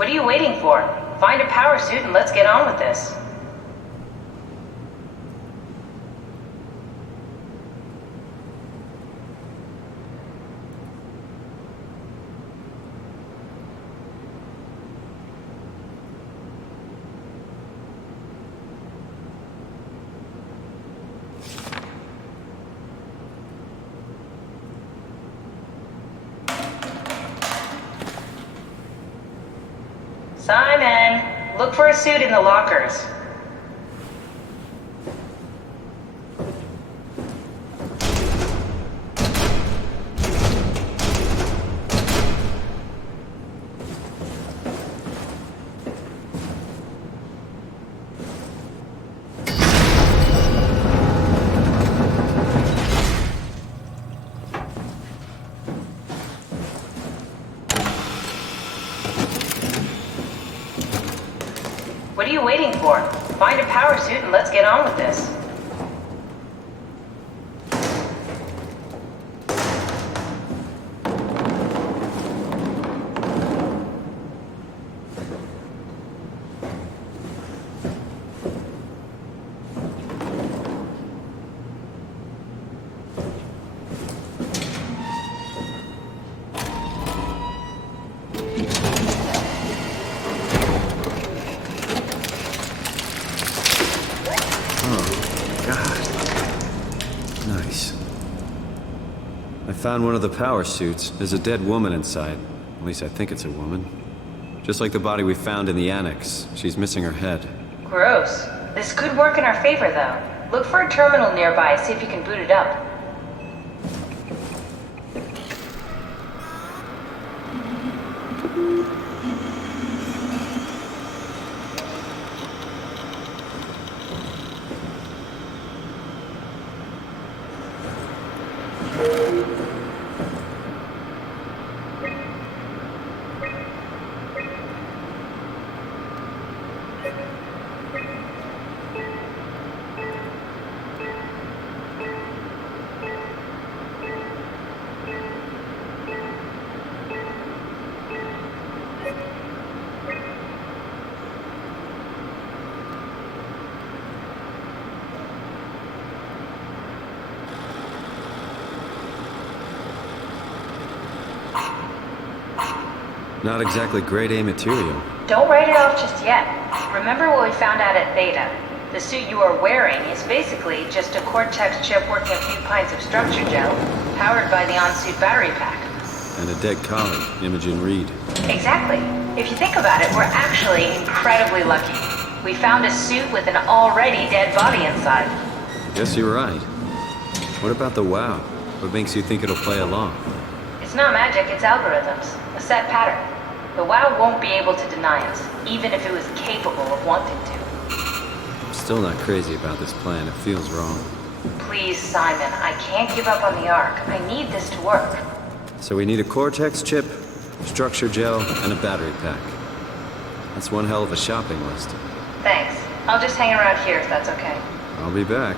What are you waiting for? Find a power suit and let's get on with this. Simon, look for a suit in the lockers. What are you waiting for? Find a power suit and let's get on with this. Nice. I found one of the power suits. There's a dead woman inside. At least I think it's a woman. Just like the body we found in the annex. She's missing her head. Gross. This could work in our favor, though. Look for a terminal nearby, see if you can boot it up. Not exactly grade A material. Don't write it off just yet. Remember what we found out at Theta? The suit you are wearing is basically just a Cortex chip working a few pints of structure gel, powered by the on-suit battery pack. And a dead colleague, Imogen Reed. Exactly. If you think about it, we're actually incredibly lucky. We found a suit with an already dead body inside. I guess you're right. What about the WoW? What makes you think it'll play along? It's not magic, it's algorithms. A set pattern. The WoW won't be able to deny us, even if it was capable of wanting to. I'm still not crazy about this plan. It feels wrong. Please, Simon, I can't give up on the Ark. I need this to work. So we need a Cortex chip, structure gel, and a battery pack. That's one hell of a shopping list. Thanks. I'll just hang around here if that's okay. I'll be back.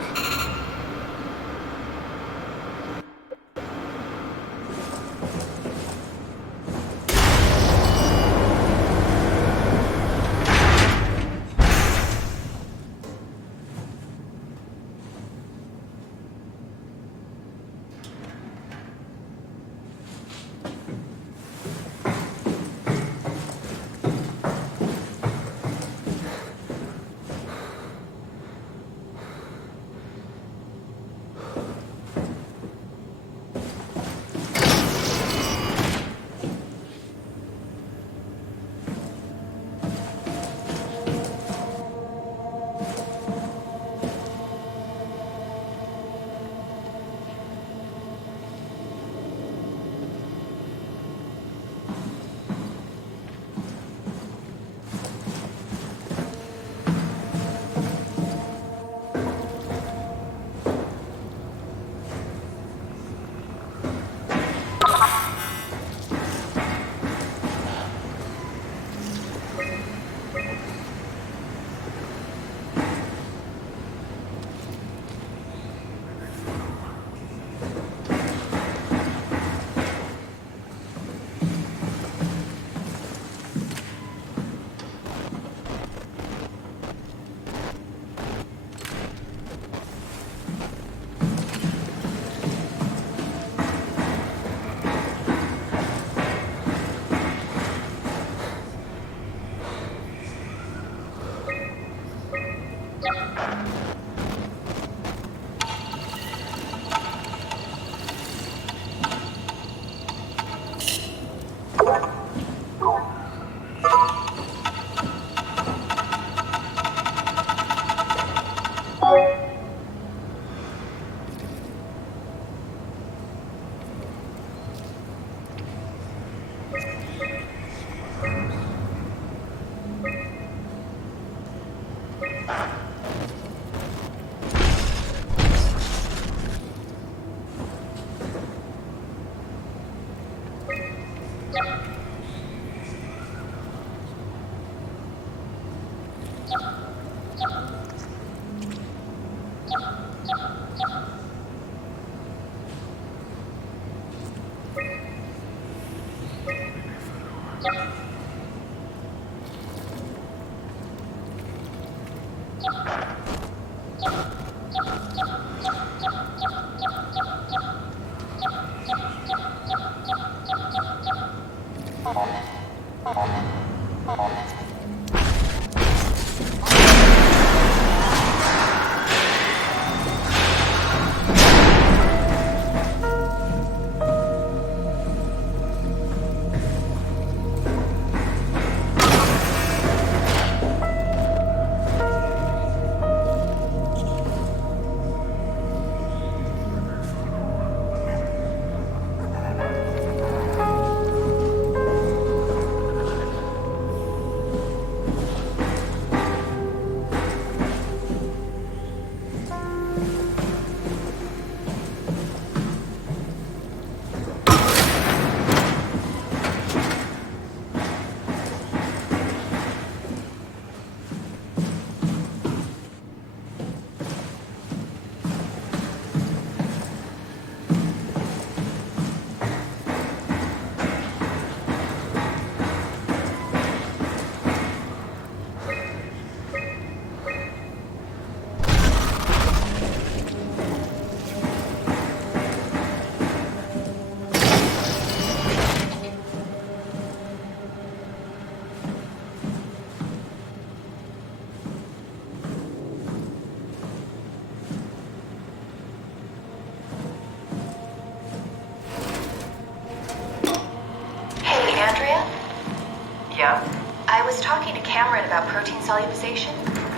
I was talking to Cameron about protein solubilization.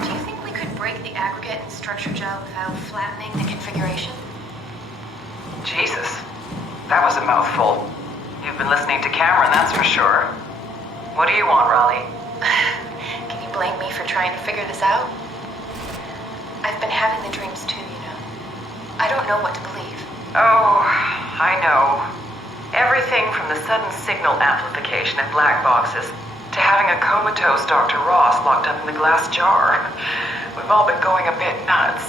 Do you think we could break the aggregate and structure gel without flattening the configuration? Jesus, that was a mouthful. You've been listening to Cameron, that's for sure. What do you want, Raleigh? Can you blame me for trying to figure this out? I've been having the dreams too, you know. I don't know what to believe. Oh, I know. Everything from the sudden signal amplification in black boxes to having a comatose Dr. Ross locked up in the glass jar. We've all been going a bit nuts.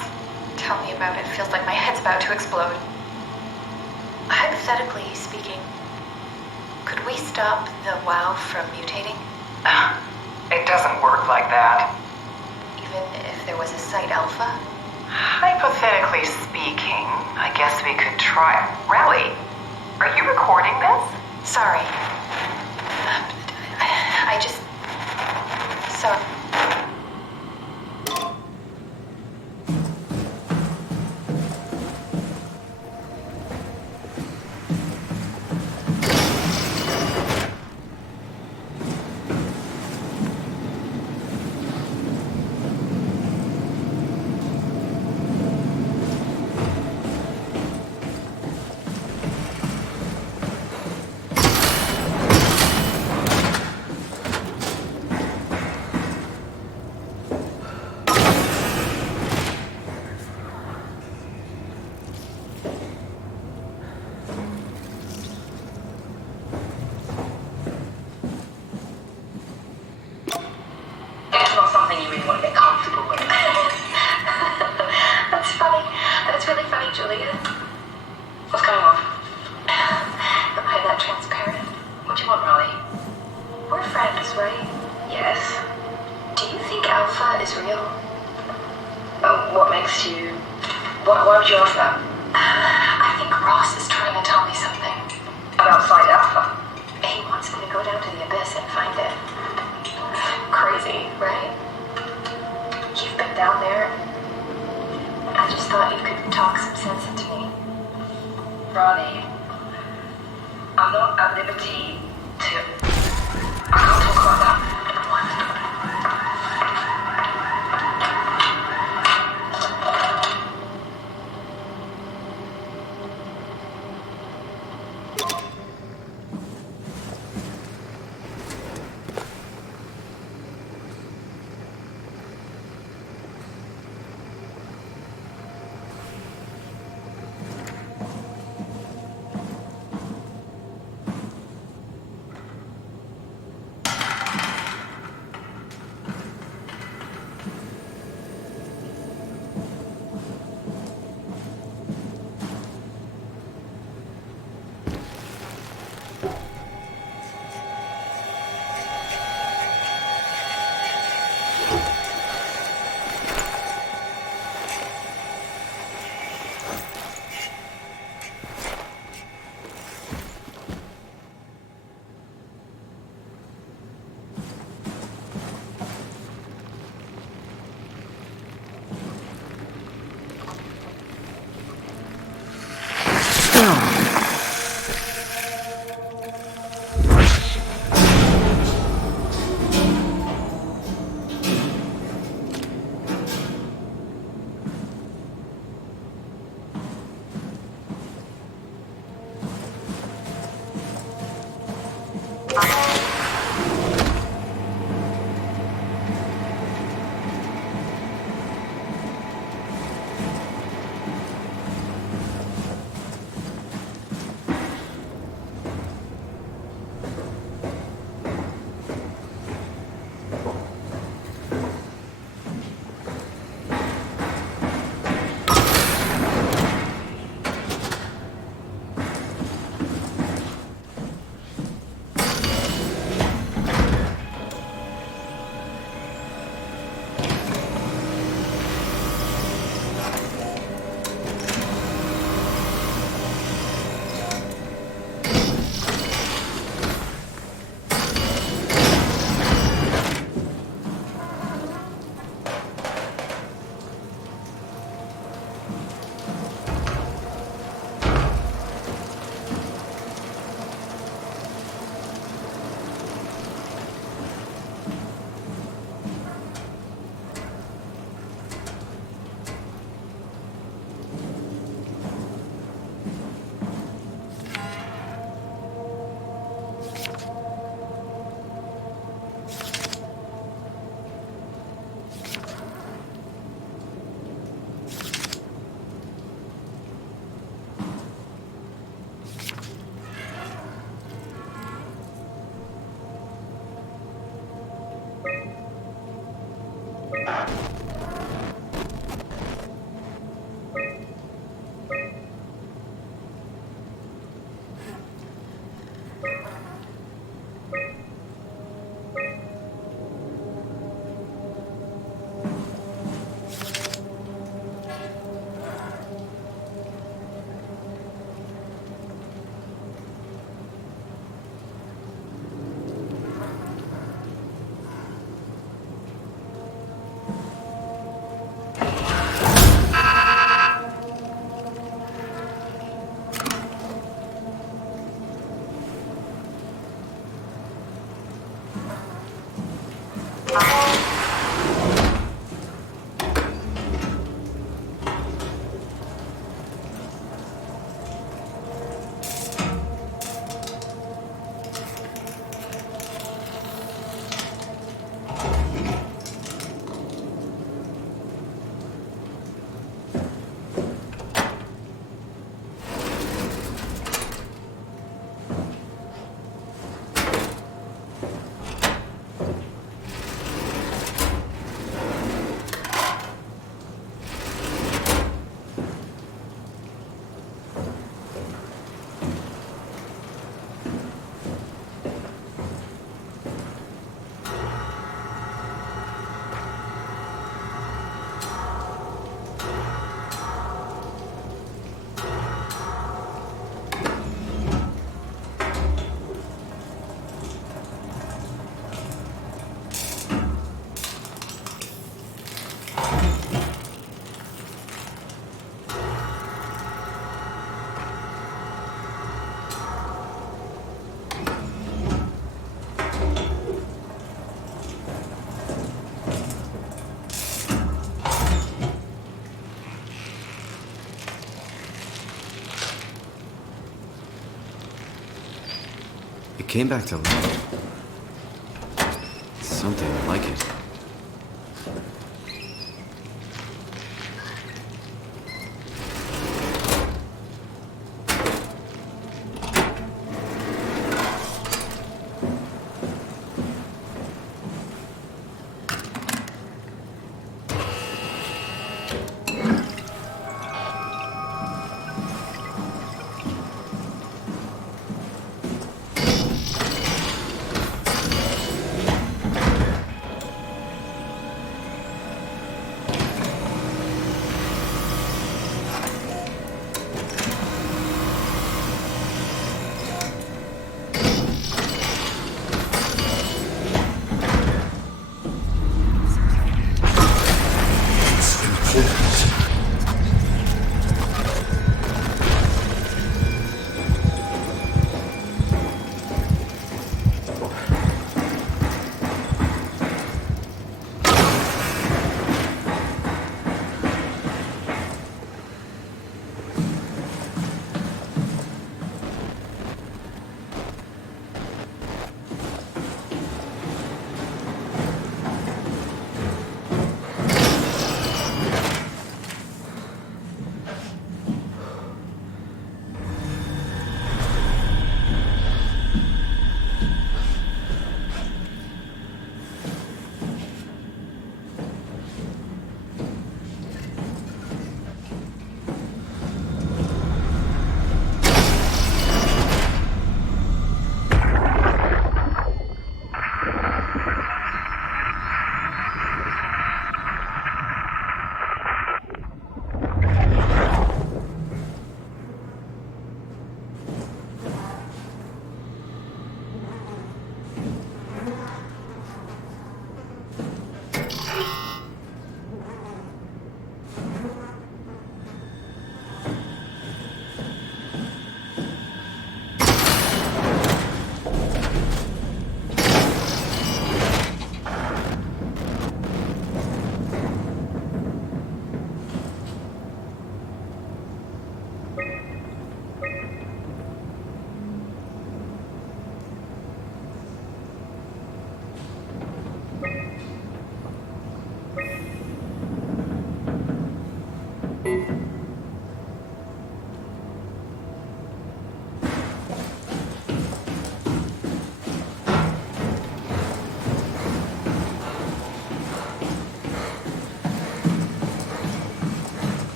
Tell me about it. Feels like my head's about to explode. Hypothetically speaking, could we stop the WoW from mutating? It doesn't work like that. Even if there was a Site Alpha? Hypothetically speaking, I guess we could try. Raleigh, are you recording this? Sorry. I just... Sorry. Why would you ask that? I think Ross is trying to tell me something. About Site Alpha? He wants me to go down to the abyss and find it. Crazy, right? You've been down there. I just thought you could talk some sense into me. Ronnie, I'm not at liberty to It came back to life. Something like it.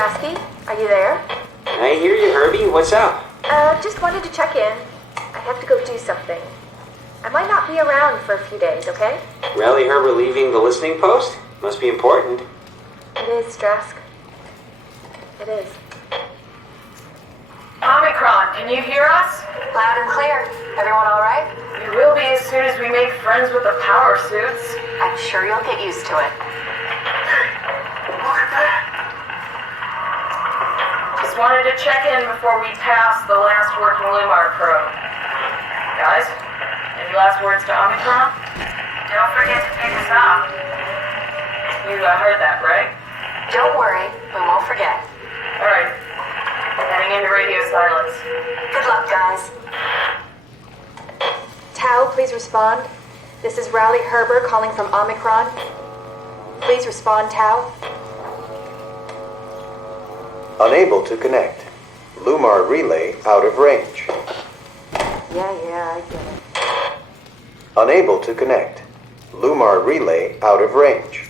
Strasky, are you there? I hear you, Herbie. What's up? Just wanted to check in. I have to go do something. I might not be around for a few days, okay? Rally Herbert leaving the listening post? Must be important. It is, Strask. It is. Omicron, can you hear us? Loud and clear. Everyone all right? We will be as soon as we make friends with the power suits. I'm sure you'll get used to it. Look at that. Just wanted to check in before we pass the last working Lumar probe. Guys, any last words to Omicron? Don't forget to pick us up. You heard that, right? Don't worry, we won't forget. Alright. Heading into radio silence. Good luck, guys. Tau, please respond. This is Rowley Herber calling from Omicron. Please respond, Tau. Unable to connect. Lumar relay out of range. Yeah, I get it. Unable to connect. Lumar relay out of range.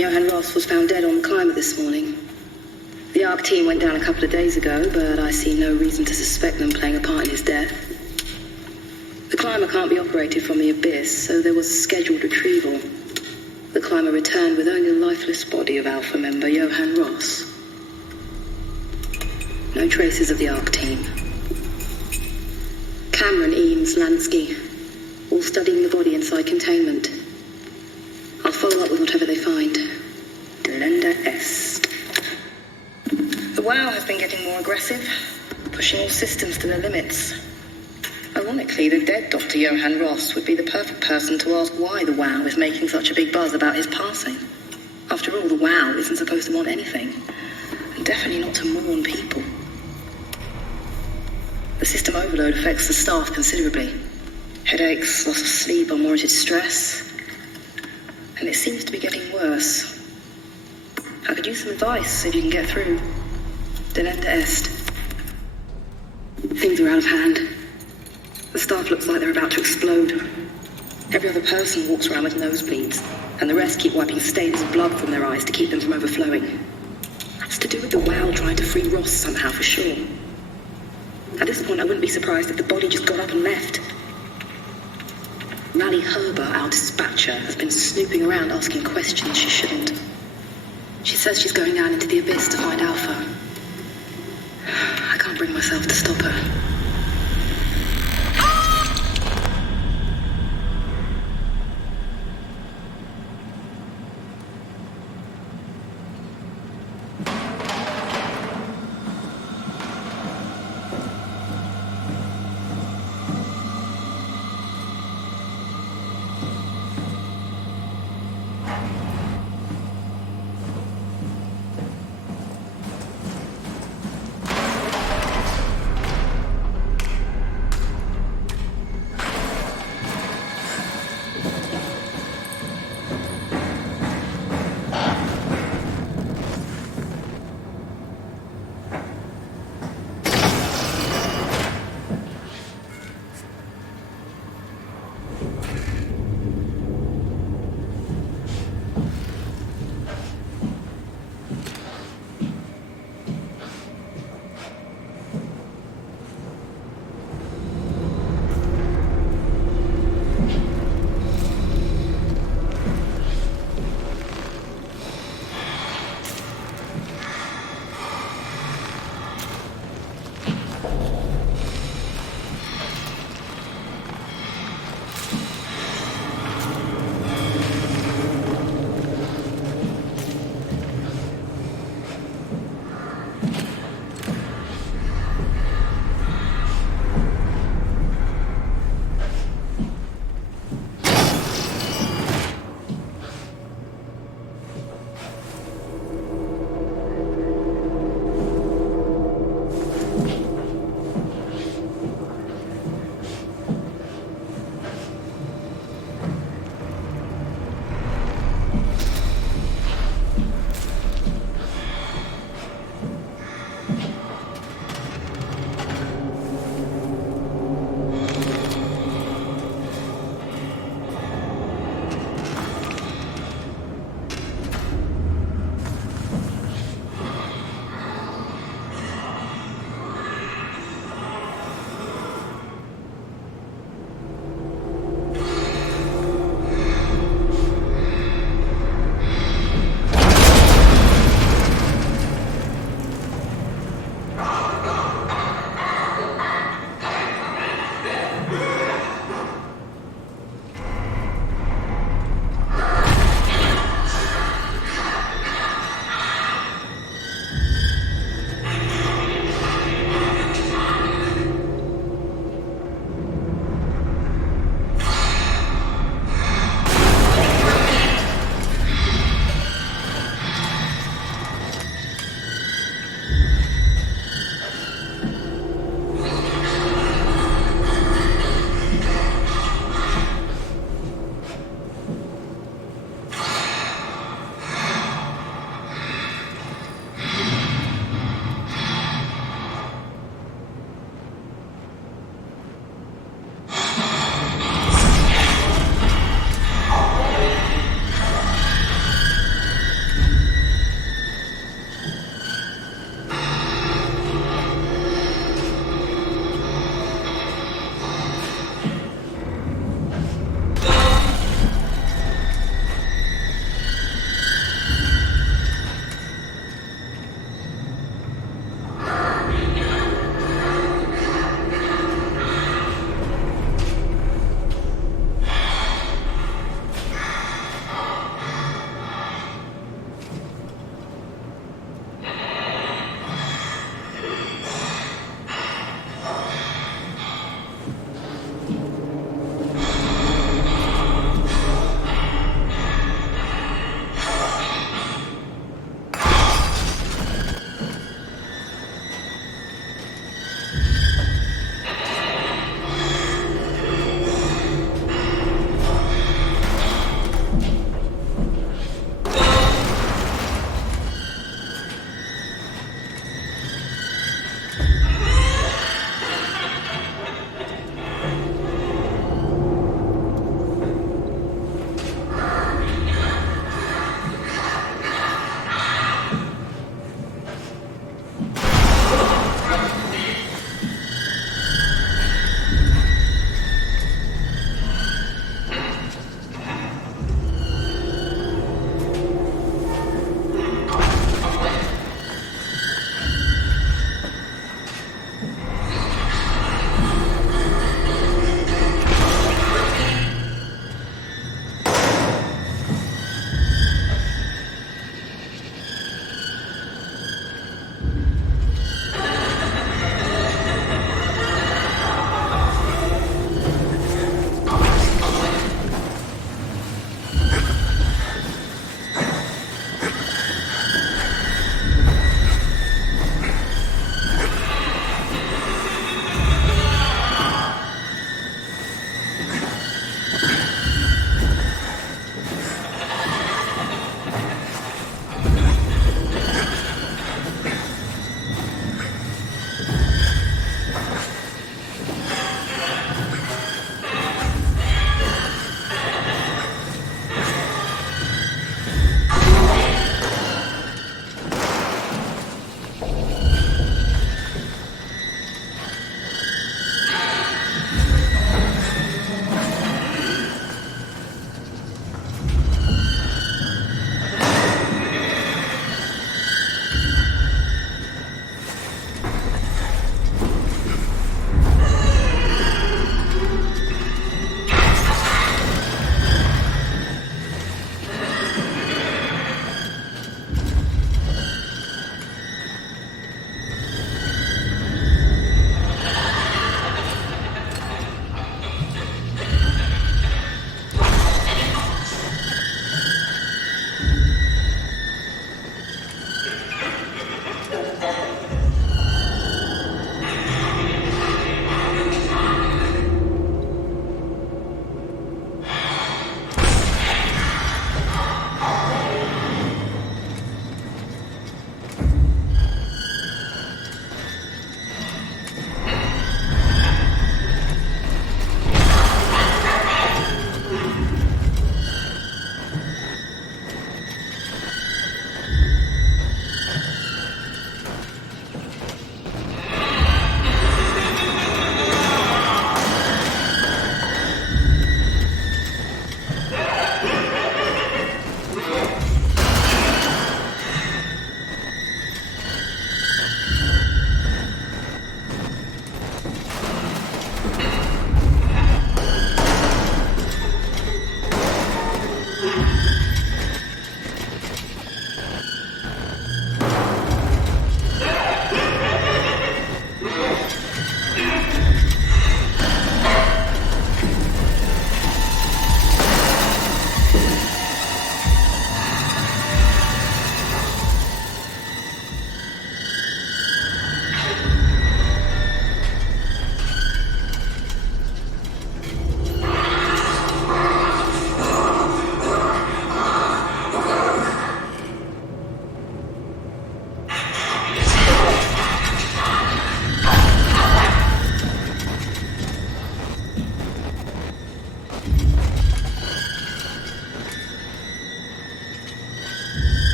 Johann Ross was found dead on the climber this morning. The ARC team went down a couple of days ago, but I see no reason to suspect them playing a part in his death. The climber can't be operated from the abyss, so there was a scheduled retrieval. The climber returned with only the lifeless body of Alpha member Johann Ross. No traces of the ARC team. Cameron, Eames, Lansky, all studying the body inside containment. I'll follow up with whatever they find. Delenda Est. The WOW has been getting more aggressive, pushing all systems to their limits. Ironically, the dead Dr. Johann Ross would be the perfect person to ask why the WOW is making such a big buzz about his passing. After all, the WOW isn't supposed to want anything, and definitely not to mourn people. The system overload affects the staff considerably. Headaches, loss of sleep, unwarranted stress. And it seems to be getting worse. I could use some advice if you can get through. Delenda Est. Things are out of hand. The staff looks like they're about to explode. Every other person walks around with nosebleeds, and the rest keep wiping stains of blood from their eyes to keep them from overflowing. That's to do with the WOW trying to free Ross somehow, for sure. At this point, I wouldn't be surprised if the body just got up and left. Rally Herber, our dispatcher, has been snooping around asking questions she shouldn't. She says she's going down into the abyss to find Alpha. I can't bring myself to stop her.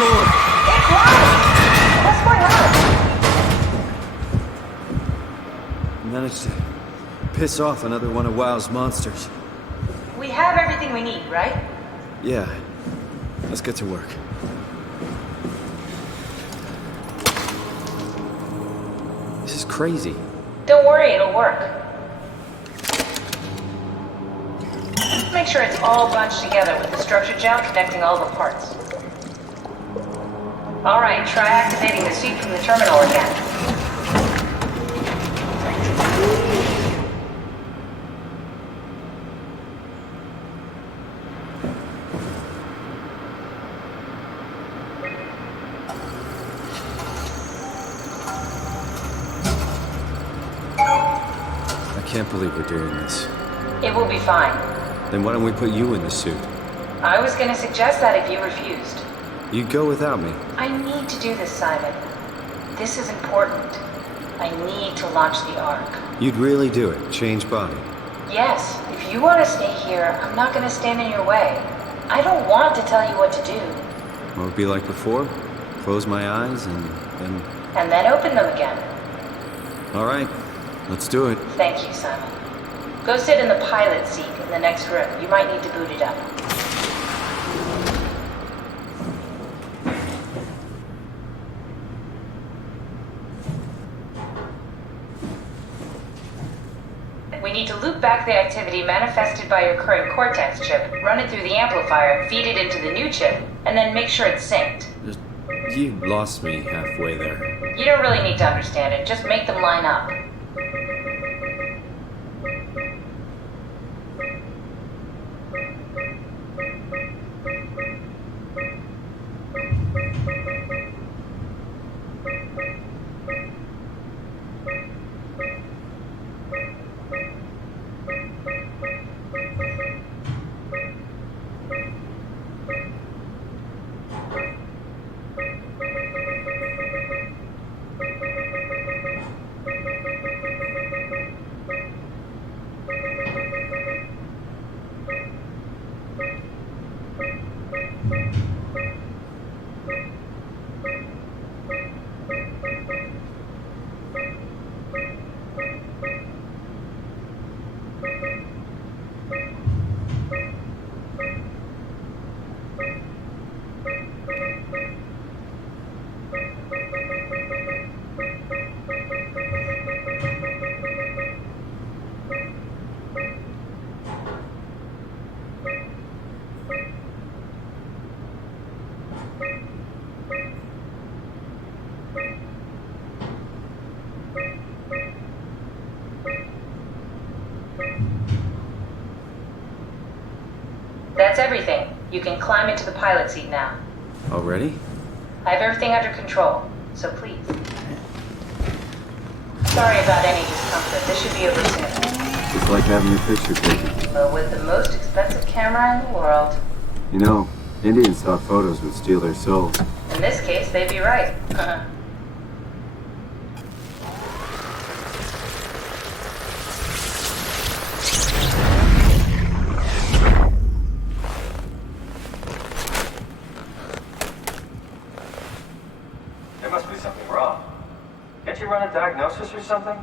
door! It's locked! What's going on? Managed to piss off another one of WoW's monsters. We have everything we need, right? Yeah. Let's get to work. This is crazy. Don't worry, it'll work. Make sure it's all bunched together with the structure gel connecting all the parts. Alright, try activating the suit from the terminal again. I can't believe we're doing this. It will be fine. Then why don't we put you in the suit? I was gonna suggest that if you refused. You'd go without me. I need to do this, Simon. This is important. I need to launch the Ark. You'd really do it. Change body. Yes, if you want to stay here, I'm not gonna stand in your way. I don't want to tell you what to do. What would it be like before? Close my eyes and then... And then open them again. All right. Let's do it. Thank you, Simon. Go sit in the pilot seat in the next room. You might need to boot it up. We need to loop back the activity manifested by your current Cortex chip, run it through the amplifier, feed it into the new chip, and then make sure it's synced. You lost me halfway there. You don't really need to understand it, just make them line up. That's everything. You can climb into the pilot seat now. Already? I have everything under control, so please. Sorry about any discomfort. This should be over soon. It's like having your picture taken. But with the most expensive camera in the world. You know, Indians thought photos would steal their souls. In this case, they'd be right. There must be something wrong. Can't you run a diagnosis or something?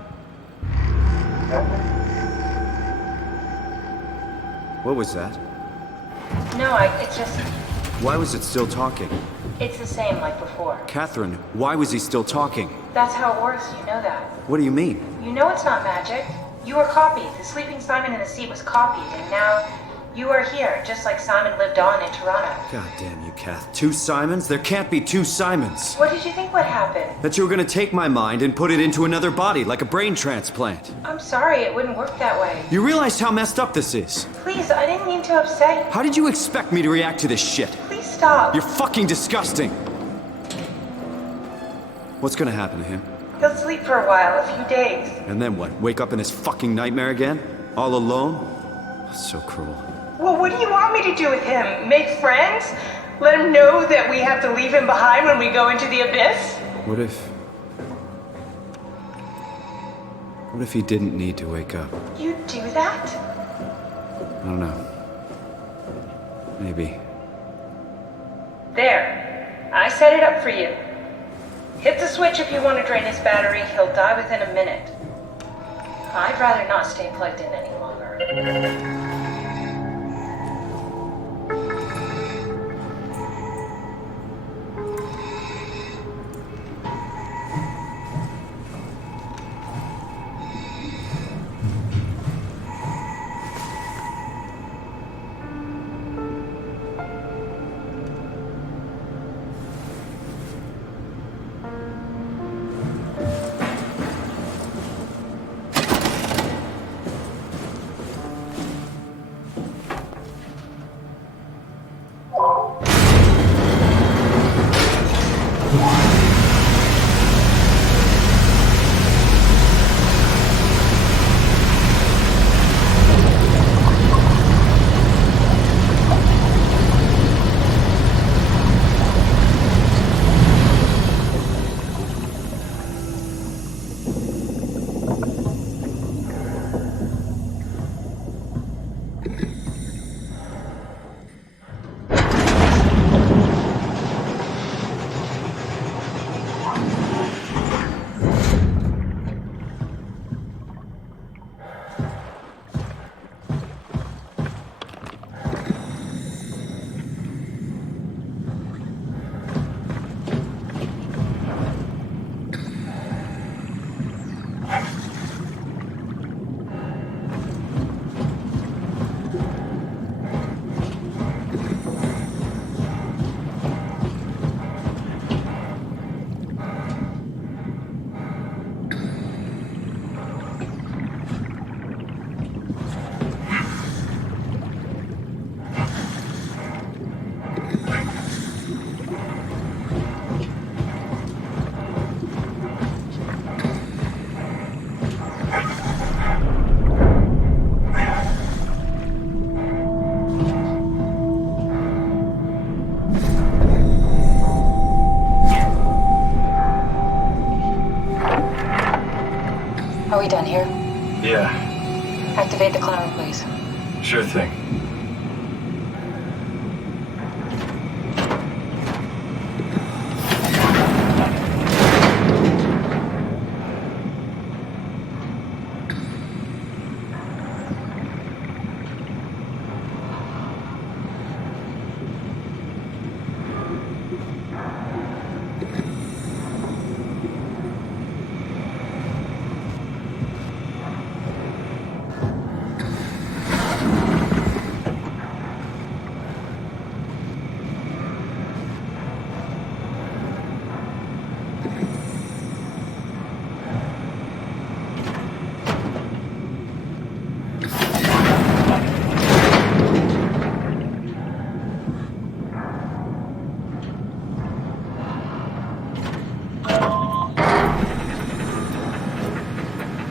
What was that? No, it's just... Why was it still talking? It's the same like before. Catherine, why was he still talking? That's how it works, you know that. What do you mean? You know it's not magic. You were copied. The sleeping Simon in the seat was copied, and now you are here, just like Simon lived on in Toronto. God damn you, Kath. 2 Simons? There can't be 2 Simons. What did you think would happen? That you were gonna take my mind and put it into another body, like a brain transplant. I'm sorry, it wouldn't work that way. You realize how messed up this is? Please, I didn't mean to upset you. How did you expect me to react to this shit? Please stop. You're fucking disgusting. What's gonna happen to him? He'll sleep for a while, a few days. And then what? Wake up in this fucking nightmare again? All alone? That's so cruel. Well, what do you want me to do with him? Make friends? Let him know that we have to leave him behind when we go into the abyss? What if he didn't need to wake up? You'd do that? I don't know. Maybe. There. I set it up for you. Hit the switch if you want to drain his battery. He'll die within a minute. I'd rather not stay plugged in any longer. Are we done here? Yeah, Activate the clown, please. sure thing.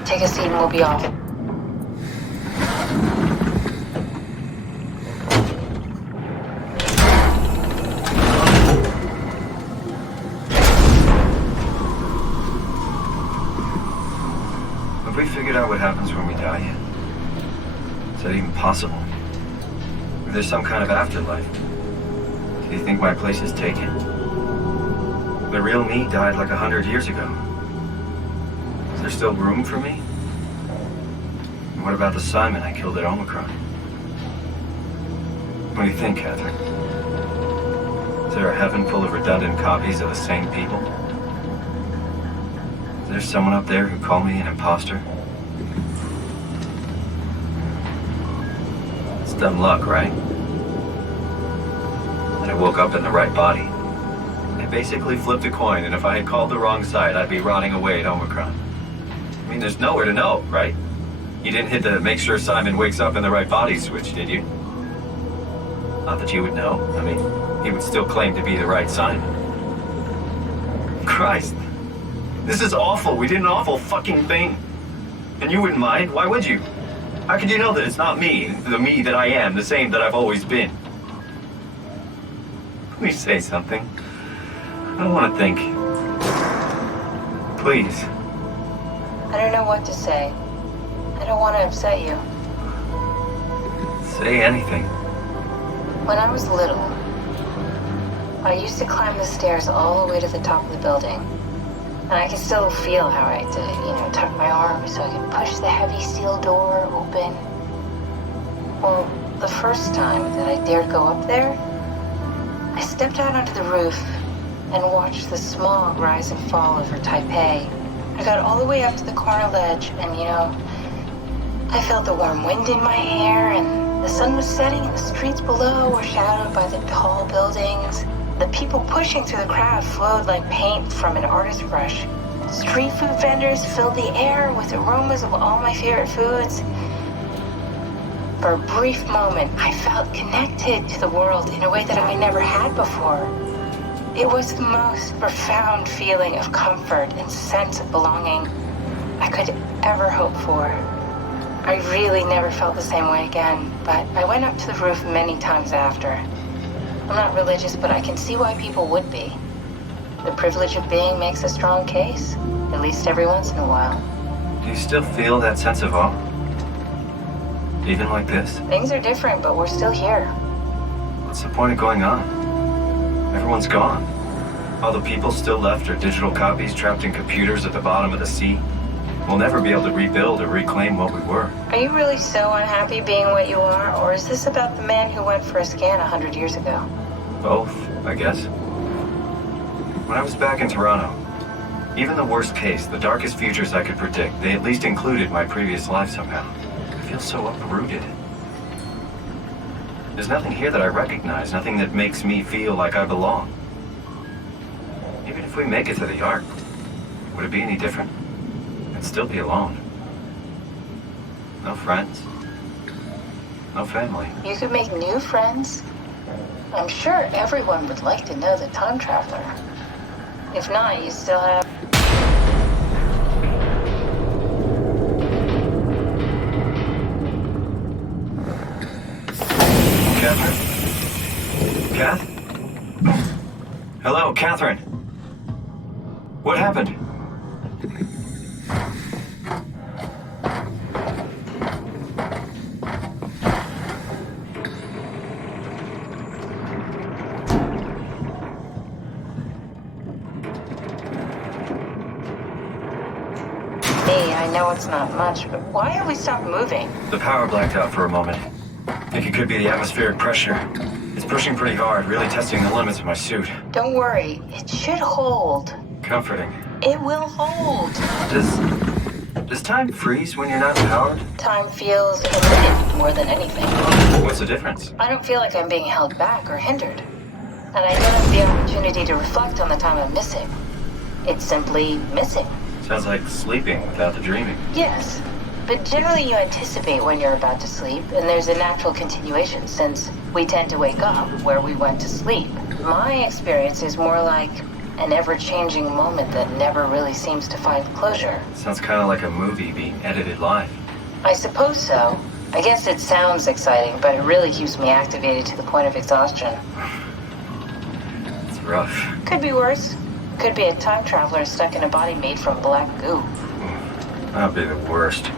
Take a seat and we'll be off. Have we figured out what happens when we die yet? Is that even possible? If there's some kind of afterlife, do you think my place is taken? The real me died like 100 years ago. Is there still room for me? And what about the Simon I killed at Omicron? What do you think, Catherine? Is there a heaven full of redundant copies of the same people? Is there someone up there who called me an imposter? It's dumb luck, right? And I woke up in the right body. I basically flipped a coin, and if I had called the wrong side, I'd be rotting away at Omicron. I mean, there's nowhere to know, right? You didn't hit the make sure Simon wakes up in the right body switch, did you? Not that you would know. I mean, he would still claim to be the right Simon. Christ. This is awful. We did an awful fucking thing. And you wouldn't mind? Why would you? How could you know that it's not me, the me that I am, the same that I've always been? Please say something. I don't want to think. Please. I don't know what to say. I don't want to upset you. Say anything. When I was little, I used to climb the stairs all the way to the top of the building. And I can still feel how I had to, tuck my arm so I could push the heavy steel door open. Well, the first time that I dared go up there, I stepped out onto the roof and watched the smog rise and fall over Taipei. I got all the way up to the corner ledge and, I felt the warm wind in my hair and the sun was setting and the streets below were shadowed by the tall buildings. The people pushing through the crowd flowed like paint from an artist's brush. Street food vendors filled the air with aromas of all my favorite foods. For a brief moment, I felt connected to the world in a way that I never had before. It was the most profound feeling of comfort and sense of belonging I could ever hope for. I really never felt the same way again, but I went up to the roof many times after. I'm not religious, but I can see why people would be. The privilege of being makes a strong case, at least every once in a while. Do you still feel that sense of awe? Even like this? Things are different, but we're still here. What's the point of going on? Everyone's gone. All the people still left are digital copies trapped in computers at the bottom of the sea. We'll never be able to rebuild or reclaim what we were. Are you really so unhappy being what you are, or is this about the man who went for a scan 100 years ago? Both, I guess. When I was back in Toronto, even the worst case, the darkest futures I could predict, they at least included my previous life somehow. I feel so uprooted. There's nothing here that I recognize, nothing that makes me feel like I belong. Even if we make it to the Ark, would it be any different? I'd still be alone. No friends. No family. You could make new friends. I'm sure everyone would like to know the time traveler. If not, you still have... Catherine? Kath? Hello, Catherine. What happened? I know it's not much, but why have we stopped moving? The power blacked out for a moment. I think it could be the atmospheric pressure. It's pushing pretty hard, really testing the limits of my suit. Don't worry, it should hold. Comforting. It will hold. Does time freeze when you're not powered? Time feels imminent more than anything. What's the difference? I don't feel like I'm being held back or hindered. And I don't have the opportunity to reflect on the time I'm missing. It's simply missing. Sounds like sleeping without the dreaming. Yes, but generally you anticipate when you're about to sleep, and there's a natural continuation since we tend to wake up where we went to sleep. My experience is more like an ever-changing moment that never really seems to find closure. Sounds kind of like a movie being edited live. I suppose so. I guess it sounds exciting, but it really keeps me activated to the point of exhaustion. It's rough. Could be worse. Could be a time traveler stuck in a body made from black goo. That'd be the worst.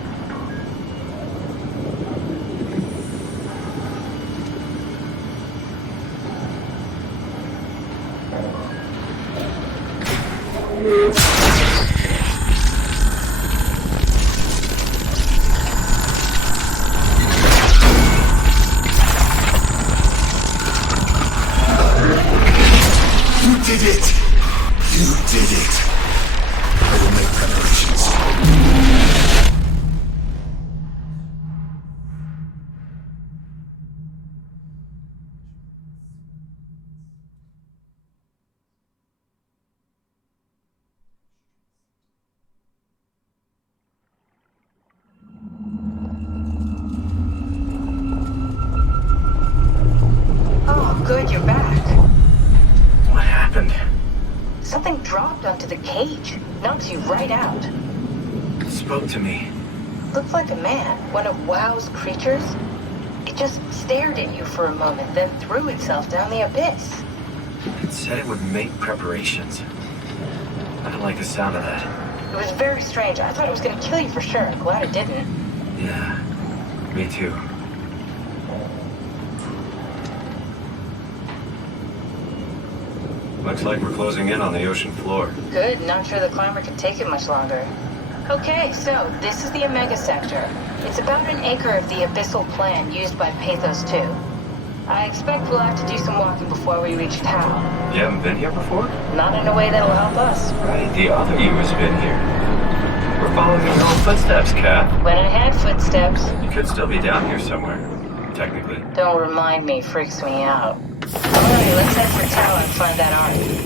You did it! You did it! I will make preparations. Oh, good, you're back. What happened? Something dropped onto the cage. Knocks you right out. It spoke to me. Looked like a man, one of WoW's creatures. It just stared at you for a moment, then threw itself down the abyss. It said it would make preparations. I don't like the sound of that. It was very strange. I thought it was going to kill you for sure. I'm glad it didn't. Yeah, me too. Looks like we're closing in on the ocean floor. Good, not sure the climber can take it much longer. Okay, so this is the Omega Sector. It's about an acre of the abyssal plan used by Pathos 2. I expect we'll have to do some walking before we reach Tau. You haven't been here before? Not in a way that'll help us. Right, the other you has been here. We're following your own footsteps, Kat. When I had footsteps. You could still be down here somewhere, technically. Don't remind me, freaks me out. Alright, let's head for Tau and find that ark.